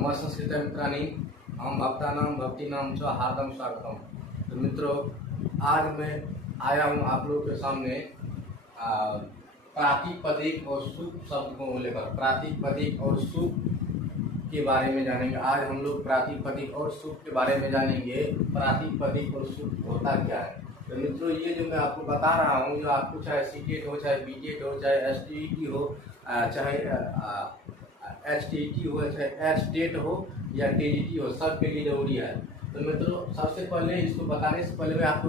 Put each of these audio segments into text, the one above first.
नमः संस्कृत मित्राणि हम भक्तानां भक्तिनां च हार्दं स्वागतम। तो मित्रों, आज मैं आया हूँ आप लोगों के सामने प्रातिपदिक और सुप शब्द को लेकर प्रातिपदिक और सुप के बारे में जानेंगे। आज हम लोग प्रातिपदिक और सुप के बारे में जानेंगे। प्रातिपदिक और सुप होता क्या है। तो मित्रों, ये जो मैं आपको बता रहा हूँ, जो आपको चाहे सीटेट हो, चाहे बीटेट हो, चाहे एसटीईटी हो, चाहे एचटीईटी हो, चाहे एचटेट हो या टीजीटी हो, सबके लिए जरूरी है। तो मित्रों, सबसे पहले इसको बताने से पहले मैं आपको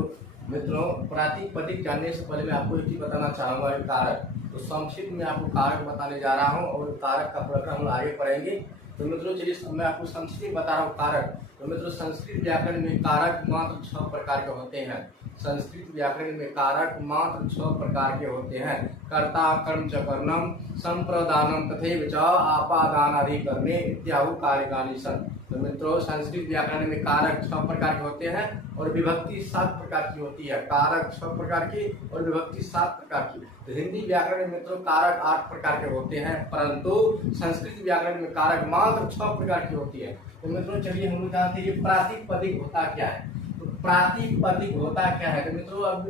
मित्रों प्रातिपदिक जानने से पहले मैं आपको एक चीज बताना चाहूँगा, कारक। तो संक्षिप्त में आपको कारक बताने जा रहा हूँ और कारक का प्रकरण हम आगे पढ़ेंगे। तो मित्रों चलिए मैं आपको संक्षिप्त में बता रहा हूँ कारक। तो मित्रों, संस्कृत व्याकरण में कारक मात्र 6 प्रकार के होते हैं। संस्कृत व्याकरण में कारक मात्र 6 प्रकार के होते हैं। कर्ता कर्म च कर्णम संप्रदानम तथैव च आपादानाधिकरणे इत्याहु कारकानि सन्ति। तो मित्रों, संस्कृत व्याकरण में कारक 6 प्रकार के होते हैं और विभक्ति 7 प्रकार की होती है। कारक 6 प्रकार की और विभक्ति 7 प्रकार की। तो हिंदी व्याकरण में मित्रों कारक 8 प्रकार के होते हैं, परंतु संस्कृत व्याकरण में कारक मात्र 6 प्रकार की होती है। तो मित्रों चलिए हम लोग जानते हैं प्रातिपदिक होता क्या है। तो प्रातिपदिक होता क्या है। तो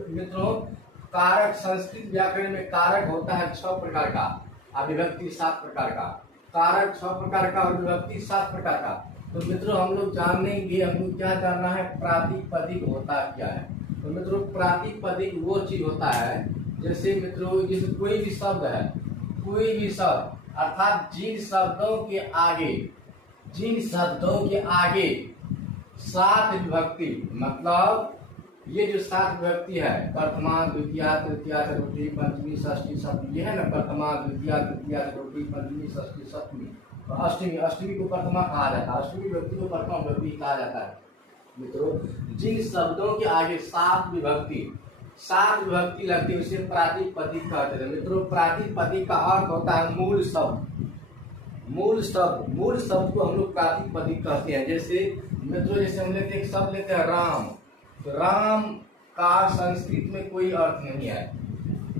मित्रों कारक संस्कृत व्याकरण में कारक होता है 6 प्रकार का और विभक्ति 7 प्रकार का। कारक 6 प्रकार का और विभक्ति 7 प्रकार का। तो मित्रों हम लोग जानेंगे, हमको क्या जानना है, प्रातिपदिक होता क्या है। तो मित्रों प्रातिपदिक वो चीज होता है जैसे मित्रों जैसे कोई भी शब्द है, कोई भी शब्द अर्थात जिन शब्दों के आगे 7 विभक्ति, मतलब ये जो 7 विभक्ति है, प्रथमा द्वितीया तृतीया चतुर्थी पंचमी षष्ठी सप्तमी, ये है ना, प्रथमा द्वितीया तृतीया चतुर्थी पंचमी षष्ठी सप्तमी और अष्टमी। अष्टमी को प्रथमा कहा जाता है, अष्टमी विभक्ति को प्रथमा विभक्ति कहा जाता है। मित्रों जिन शब्दों के आगे 7 विभक्ति लगती है उसे प्रातिपदिक कहते हैं। मित्रों प्रातिपदिक का अर्थ होता है मूल शब्द को हम लोग प्रातिपदिक कहते हैं। जैसे मित्रों जैसे हम लेते एक शब्द लेते हैं राम, तो राम का संस्कृत में कोई अर्थ नहीं है।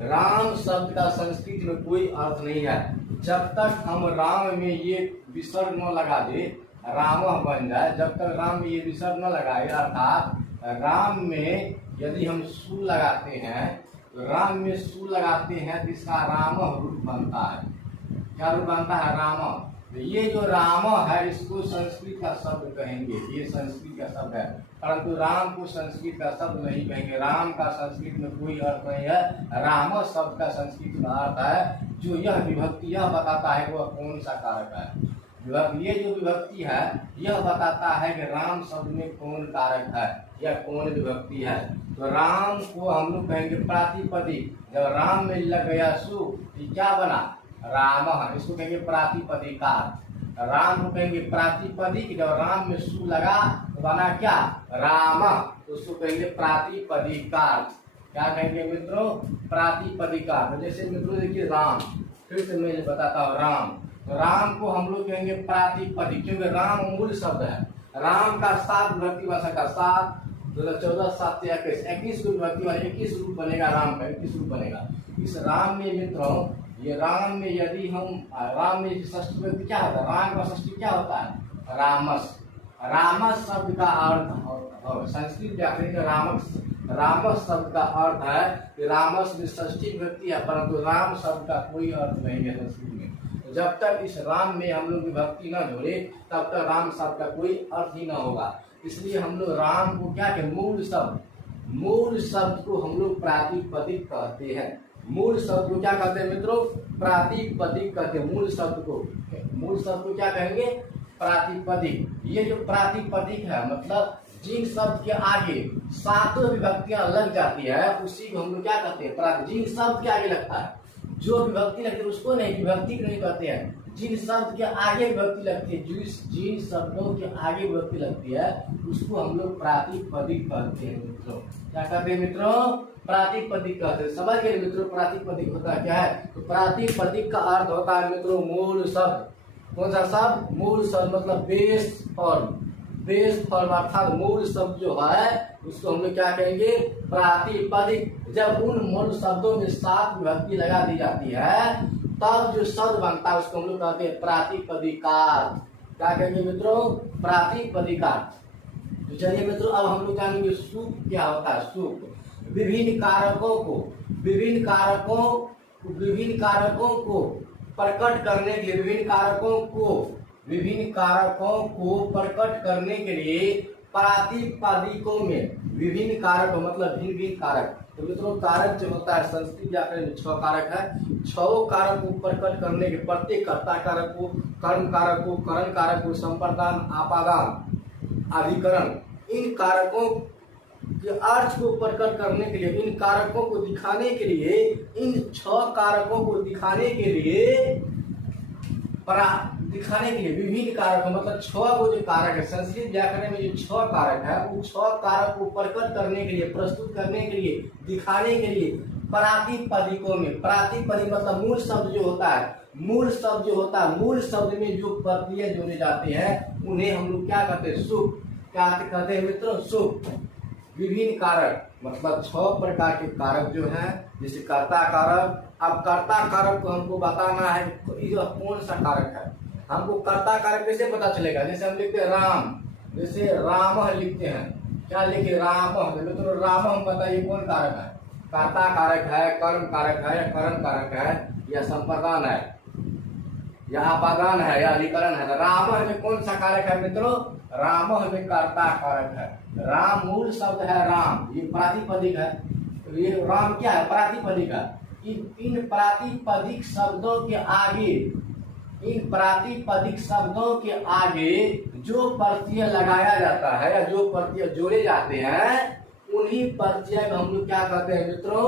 राम शब्द का संस्कृत में कोई अर्थ नहीं है। जब तक हम राम में ये विसर्ग न लगा दे, राम बन जाए, जब तक राम में ये विसर्ग न लगाए, अर्थात राम में यदि हम सु लगाते हैं, तो राम में सु लगाते हैं तो इसका राम रूप बनता है। क्या रूप बनता है? राम। तो ये जो राम है इसको संस्कृत का शब्द कहेंगे, ये संस्कृत का शब्द है, परंतु राम को संस्कृत का शब्द नहीं कहेंगे। राम का संस्कृत में कोई अर्थ नहीं है। राम शब्द का संस्कृत में अर्थ है जो यह विभक्ति यह बताता है वह कौन सा कारक है। ये जो विभक्ति है यह बताता है कि राम शब्द में कौन कारक है या कौन विभक्ति है। तो राम को हम लोग कहेंगे प्रातिपदिक। जब राम में लग गया सु तो क्या बना? राम। इसको कहेंगे प्रातिपदिकार। राम को कहेंगे प्रातिपदिक। जब राम में सु लगा तो बना क्या? राम। तो उसको कहेंगे प्रातिपदिकार। क्या कहेंगे मित्रों? प्रातिपदिकार। तो जैसे मित्रों देखिए राम, फिर से मैं बताता हूँ राम। तो राम को हम लोग कहेंगे प्रातिपदिक क्योंकि राम मूल शब्द है। राम का 7 विभक्ति बन सकता, 7 14 7 21 को विभक्ति वाले 21 रूप बनेगा। राम का 21 रूप बनेगा। इस राम में मित्रों ये राम में यदि हम राम में षष्ठी विभक्ति क्या होता है? राम का षष्ठी क्या होता है? रामस। रामस शब्द का अर्थ और संस्कृत व्याकरण में रामस शब्द का अर्थ है कि रामस में षष्ठी विभक्ति है, परंतु राम शब्द का कोई अर्थ नहीं है संस्कृत में। तो जब तक इस राम में हम लोग विभक्ति न जोड़े तब तक राम शब्द का कोई अर्थ ही न होगा। इसलिए हम लोग राम को क्या कहते? मूल शब्द को हम लोग प्रातिपदिक कहते हैं। मूल शब्द को क्या कहते हैं मित्रों? प्रातिपदिक कहते हैं। मूल शब्द को क्या कहेंगे? प्रातिपदिक। ये जो प्रातिपदिक है मतलब जिन शब्द के आगे 7 विभक्तियां लग जाती है उसी को हम लोग क्या कहते हैं? जिन शब्द के आगे लगता है, जो विभक्ति लगती है उसको नहीं, विभक्ति नहीं कहते हैं। जिन शब्द के आगे विभक्ति लगती है, जिन शब्दों के आगे विभक्ति लगती है उसको हम लोग प्रातिपदिक कहते हैं मित्रों। क्या कहते हैं मित्रों? प्रातिपदिक कहते हैं। समझ गए मित्रों प्रातिपदिक होता क्या है? तो प्रातिपदिक का अर्थ होता है मित्रों मूल शब्द। कौन सा शब्द? मूल शब्द मतलब बेस फॉर्म अर्थात मूल शब्द जो है उसको हम लोग क्या कहेंगे? प्रातिपदिक। जब उन मूल शब्दों में 7 विभक्ति लगा दी जाती है तब जो शब्द बनता है उसको हम लोग कहते हैं प्रातिपदिकार। क्या कहेंगे मित्रों, प्रातिपदिका। तो चलिए मित्रों, अब हम लोग जानेंगे सुख क्या होता है। सुख विभिन्न कारकों को प्रकट करने के लिए, विभिन्न कारकों को प्रकट करने के लिए प्रातिपदिकों में विभिन्न कारक मतलब भिन्न भिन्न कारक। तो मित्रों कारक जो होता है संस्कृत व्याकरण में 6 कारक है। 6 कारक को प्रकट करने के प्रत्येक कर्ता कारक को, कर्म कारक को, करण कारक को, संप्रदान, आपादान, अधिकरण, इन कारकों के अर्थ को प्रकट करने के लिए, इन कारकों को दिखाने के लिए, इन 6 कारकों को दिखाने के लिए विभिन्न कारक मतलब 6 को जो कारक है संस्कृत व्याकरण में जो 6 कारक है, वो 6 कारक को प्रकट करने के लिए, प्रस्तुत करने के लिए, दिखाने के लिए प्रातिपदिकों में, प्रातिपदिक मतलब मूल शब्द जो होता है, मूल शब्द में जो प्रत्यय जोड़े जाते हैं उन्हें हम लोग क्या कहते हैं, सुख। क्या कहते हैं मित्रों, सुख। विभिन्न कारक मतलब 6 प्रकार के कारक जो हैं, जैसे कर्ता कारक। अब कर्ता कारक को हमको बताना है यह कौन सा कारक है। हमको कर्ता कारक कैसे पता चलेगा, जैसे हम लिखते हैं राम, जैसे राम लिखते हैं, क्या लिखे, राम। तो राम हम बताइए कौन कारक है, कर्ता कारक है, कर्म कारक है, या करण कारक है, या संप्रदान है, या आपादान है, या अधिकरण है। राम में कौन सा कारक है मित्रों, राम में कर्ता कारक है। राम मूल शब्द है राम, ये प्रातिपदिक है। तो ये राम क्या है, प्रातिपदिक है। इन प्रातिपदिक शब्दों के आगे जो प्रत्यय लगाया जाता है या जो प्रत्यय जोड़े जाते हैं उन्हीं प्रत्यय को हम लोग क्या कहते हैं मित्रों,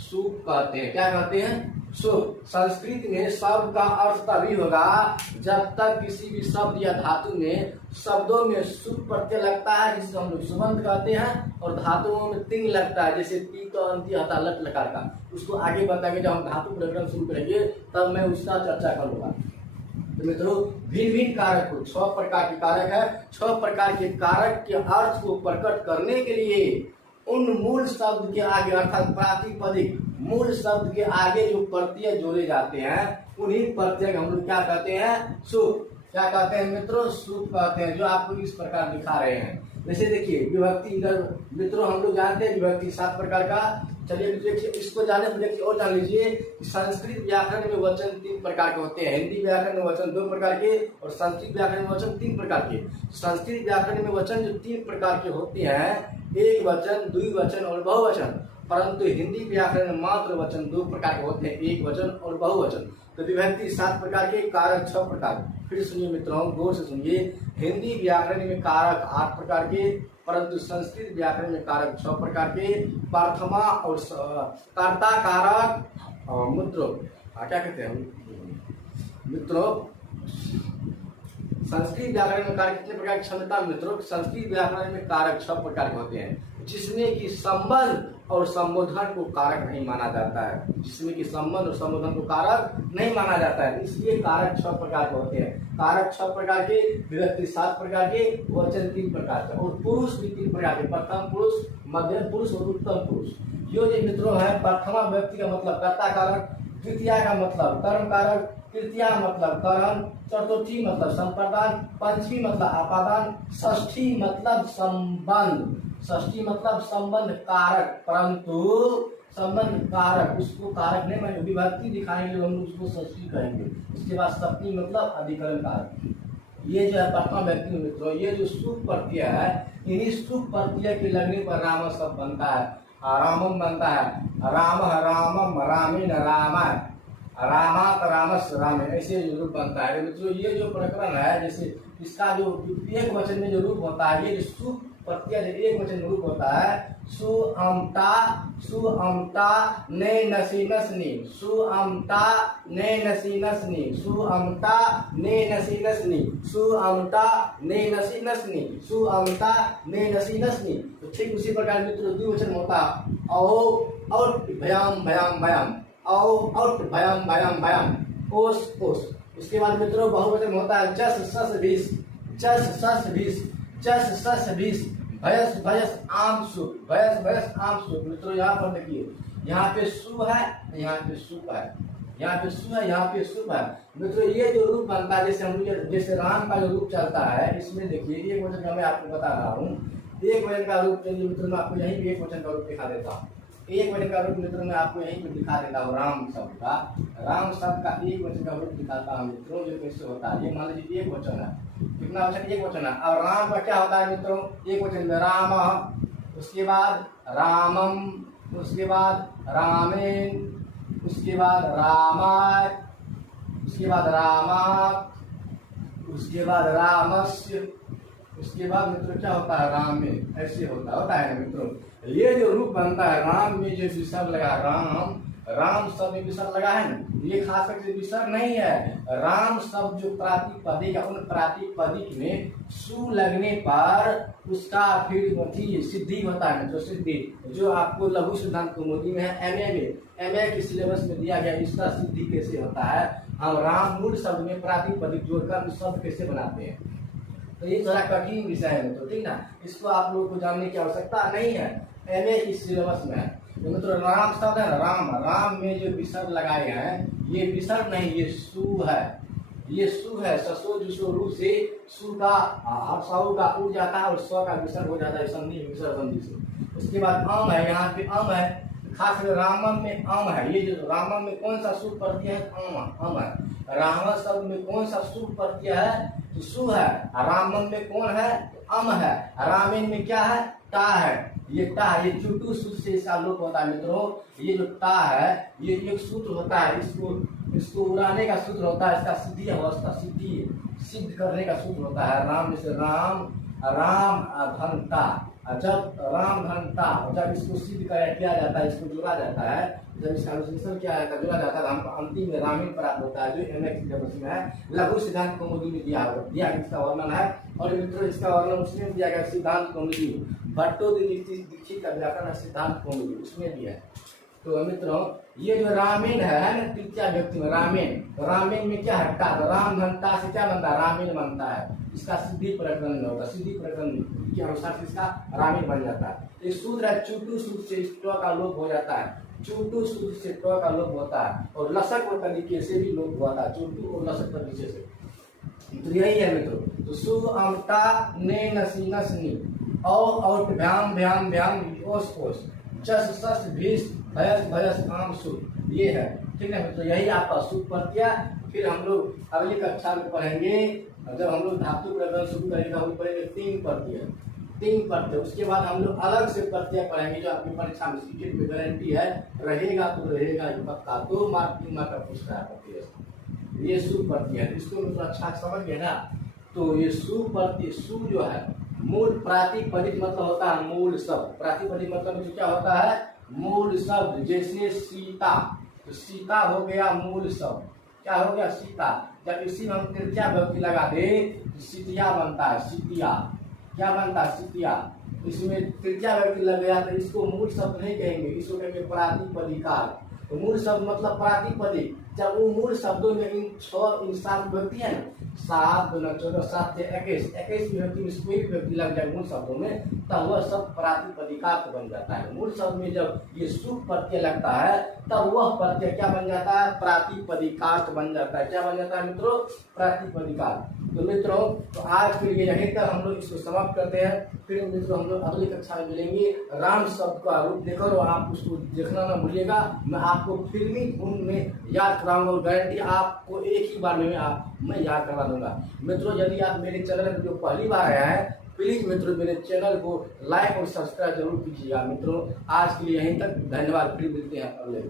सुख कहते हैं। क्या कहते हैं, सुख। संस्कृत में शब्द का अर्थ तभी होगा जब तक किसी भी शब्द या धातु में शब्दों में सुख प्रत्यय लगता है, जिसे हम लोग सुबंध कहते हैं, और धातुओं में तिंग लगता है, जैसे ती तो अंति हता लट लकार का। उसको आगे बताएंगे, जब हम धातु प्रकरण शुरू करेंगे तब मैं उसका चर्चा करूंगा। तो मित्रों भिन्न भिन्न कारक को 6 प्रकार के कारक है। 6 प्रकार के कारक के अर्थ को प्रकट करने के लिए उन मूल शब्द के आगे अर्थात प्रातिपदिक मूल शब्द के आगे जो प्रत्यय जोड़े जाते हैं उन्हीं प्रत्यय हम लोग क्या कहते हैं, सुख। क्या कहते हैं मित्रों, सुख कहते हैं, जो आपको इस प्रकार दिखा रहे हैं। जैसे देखिए विभक्ति, इधर मित्रों हम लोग जानते हैं विभक्ति 7 प्रकार का। चलिए देखिए इसको जाने तो देखिए और जान लीजिए कि संस्कृत व्याकरण में वचन 3 प्रकार के होते हैं, हिंदी व्याकरण में वचन 2 प्रकार के, और संस्कृत व्याकरण में वचन 3 प्रकार के। संस्कृत व्याकरण में वचन जो 3 प्रकार के होते हैं, एक वचन, द्विवचन और बहुवचन। परंतु हिंदी व्याकरण में मात्र वचन 2 प्रकार के होते हैं, एक वचन और बहुवचन। तो विभक्ति 7 प्रकार के, कारक 6 प्रकार। फिर सुनिए मित्रों, गौर से सुनिए। हिंदी व्याकरण में कारक 8 प्रकार के, परंतु संस्कृत व्याकरण में कारक 6 प्रकार के। प्रथमा और कर्ता कारक मित्रों क्या कहते हैं मित्रों, संस्कृत व्याकरण में कारक कितने प्रकार की क्षमता मित्रों, संस्कृत व्याकरण में कारक 6 प्रकार के होते हैं, जिसमें कि संबंध और संबोधन को कारक नहीं माना जाता है, जिसमें कि संबंध और संबोधन को कारक नहीं माना जाता है, इसलिए कारक 6 प्रकार के होते हैं। कारक 6 प्रकार के, विभक्ति 7 प्रकार के, वचन 3 प्रकार के, और पुरुष भी 3 प्रकार के, प्रथम पुरुष, मध्यम पुरुष और उत्तम पुरुष। यो जो मित्रों है, प्रथमा व्यक्ति का मतलब कर्ता कारक, द्वितीय का मतलब कर्म कारक, तृतीया मतलब करण, चतुर्थी मतलब संप्रदान, पंचमी मतलब आपादान, षष्ठी मतलब संबंध, कारक। परंतु संबंध कारक, उसको कारक नहीं मानेंगे, विभक्ति दिखाने के लिए हम उसको षष्ठी कहेंगे। उसके बाद सप्तमी मतलब अधिकरण कारक। ये जो है प्रथमा व्यक्ति मित्रों, ये जो सुख प्रत्यय है, इन्हीं सुख प्रत्यय के लगने पर राम शब्द बनता है, रामम बनता है, राम रामम, रामेण रामाय, रामात रामस रामे, ऐसे रूप बनता है मित्रों। ये जो प्रकरण है, जैसे इसका जो एक वचन में जो रूप होता है, ये जो सुख प्रत्यय जो एक वचन रूप होता है, सुअमता ने नसी नसनी, सुअमता ने नसी नसनी, सुअमता ने नसी नसनी, सुअमता ने नसी नसनी, सुअमता ने नसी नसनी। तो ठीक उसी प्रकार मित्रों द्विवचन होता है, और भयाम भयाम भयाम, और भयाम भयाम भयाम, ओस ओस। उसके बाद मित्रों बहुवचन होता है, जस सस भीस, जस सस भीस, जस सस भीस, भयस भयस आम सुख, भयस भयस आम सुख। मित्रों यहाँ पर देखिए, यहाँ पे सु है, यहाँ पे सुख है, यहाँ पे सु है, यहाँ पे सुप है। मित्रों ये जो रूप बनता है, जैसे हम जैसे राम का जो रूप चलता है, इसमें देखिए एक वचन का मैं आपको बता रहा हूँ। एक वचन का रूप चलिए मित्रों, मैं आपको यहीं पे एक वचन का रूप दिखा देता हूँ। एक वचन का रूप मित्रों मैं आपको यहीं पे दिखा देता हूँ। राम शब्द का, राम शब्द का एक वचन का रूप दिखाता हूँ मित्रों, जो कैसे होता है। ये मान लीजिए एक वचन है, कितना वचन? एक वचन है। और राम का क्या होता है मित्रों? एक वचन में राम, उसके बाद रामम, उसके बाद रामेन, उसके बाद रामाय, उसके बाद रामात, उसके बाद रामस्य, उसके बाद मित्रों क्या होता है? राम में। ऐसे होता है ना मित्रों। ये जो रूप बनता है, राम में जो विसर्ग लगा, राम, राम शब्द में विसर्ग लगा है ना, ये खास करके विसर्ग नहीं है। राम शब्द जो प्रातिपदिक है, उन प्रातिपदिक में सु लगने पर उसका फिर सिद्धि होता है। जो सिद्धि जो आपको लघु सिद्धांत कौमुदी में है, एमए के सिलेबस में दिया गया, इसका सिद्धि कैसे होता है। हम राम मूल शब्द में प्रातिपदिक जोड़कर उस शब्द कैसे बनाते हैं, तो ये थोड़ा कठिन विषय है तो ठीक ना, इसको आप लोगों को जानने की आवश्यकता नहीं है, एमए इस सिलेबस में है। तो मतलब राम शब्द है ना, राम, राम में जो विसर्ग लगाए हैं, ये विसर्ग नहीं, ये सु है, ये सु है। ससो जुसो रू से सु का साउ का उड़ जाता है और स्व का विसर्ग हो जाता है, संधि विसर्ग संधि से। उसके बाद अम है, यहाँ पे अम है, खास कर रामम में अम है। ये जो रामम में कौन सा सु प्रत्यय है? अम है। राम शब्द में कौन सा सु प्रत्यय है? तो सु है। रामम में कौन है? अम है। रामेन में क्या है? टा है। ये टा, ये चुटू सूत्र से इसका लोप होता है मित्रों। ये जो टा है, ये एक सूत्र होता है, इसको उड़ाने का सूत्र होता है, इसका सिद्धि अवस्था, सिद्ध करने का सूत्र होता है। राम जैसे राम, राम घंटा, जब राम घंटा, जब इसको सिद्ध किया जाता है, इसको जोड़ा जाता है, जब इसका अनुशंसन किया जाता है, जोड़ा जाता है, हमको अंतिम में रामीण प्राप्त होता है, जो एमए सिलेबस में है, लघु सिद्धांत कौमुदी में दिया इसका वर्णन है। और मित्रों इसका वर्णन उसमें दिया गया सिद्धांत कौमुदी, भट्टो दीक्षित का व्याकरण सिद्धांत कौमुदी, उसमें भी है। तो मित्रों ये जो रामेण है ना, तृतीया व्यक्ति में रामेण, तो रामेण में क्या है? टा, राम घंटा से क्या बनता है? रामेण बनता है। इसका सिद्धि प्रकरण में होता है, सिद्धि प्रकरण के अनुसार से इसका रामेण बन जाता है। ये सूत्र है, चुटू सूत्र से ट का लोप हो जाता है, चुटू सूत्र से ट का लोप होता है, और लसक और तरीके से भी लोप होता है, चुटू और लसक तरीके से। तो यही है मित्रों। तो सु अमटा ने नसी नसनी और भ्याम भ्याम भ्याम ओस ओस चस सस भीस भयस भयस आम सु, ये है ठीक है मित्रों। यही आपका सुख प्रत्यय। फिर हम लोग अगली कक्षा में पढ़ेंगे, जब हम लोग धातु प्रकरण शुरू करेंगे, हम लोग पढ़ेंगे तीन प्रत्यय। उसके बाद हम लोग अलग से प्रत्यय पढ़ेंगे, जो आपकी परीक्षा में सीटेट में गारंटी है, रहेगा तो रहेगा पक्का, 2 मार्क 3 मार्क का पूछ रहा है प्रत्यय। ये सु प्रत्यय, इसको मतलब अच्छा समझ गए ना। तो ये सु प्रत्यय, सु जो है मूल प्रातिपदिक मतलब होता है मूल शब्द। प्रातिपदिक मतलब क्या होता है? मूल शब्द। जैसे सीता, तो सीता हो गया मूल शब्द, क्या हो गया? सीता। जब इसी में हम तृतीया व्यक्ति लगा दे तो सीतिया बनता है, सीतिया। क्या बनता है? सीतिया। इसमें तृतीया व्यक्ति लग गया तो इसको मूल शब्द नहीं कहेंगे, इसको कहेंगे प्रातिपदिकार। तो मूल शब्द मतलब प्रातिपदिक। जब वो मूल शब्दों में इन 7 व्यक्ति है ना, 7 2 14 7 से 21 व्यक्ति में कोई व्यक्ति लग जाए मूल शब्दों में, तब वह शब्द प्रातिपदिकार्थ बन जाता है। मूल शब्द में जब ये सुख प्रत्यय लगता है, तब वह प्रत्यय क्या बन जाता है? प्रातिपदिकार्थ बन जाता है। क्या बन जाता है मित्रों? प्रातिपदिकार्थ। तो मित्रों तो आज के लिए यहीं तक हम लोग इसको समाप्त करते हैं। फिर मित्रों हम लोग अगली कक्षा में मिलेंगे। राम शब्द का रूप देखो, आप उसको देखना ना भूलिएगा। मैं आपको फिल्मी धुन में याद कराऊंगा और गारंटी आपको एक ही बार में मैं याद करवा दूंगा। मित्रों यदि आप मेरे चैनल पर जो पहली बार आया है, प्लीज मित्रों मेरे चैनल को लाइक और सब्सक्राइब जरूर कीजिएगा। मित्रों आज के लिए यहीं तक, धन्यवाद। फिर मिलते हैं अगले।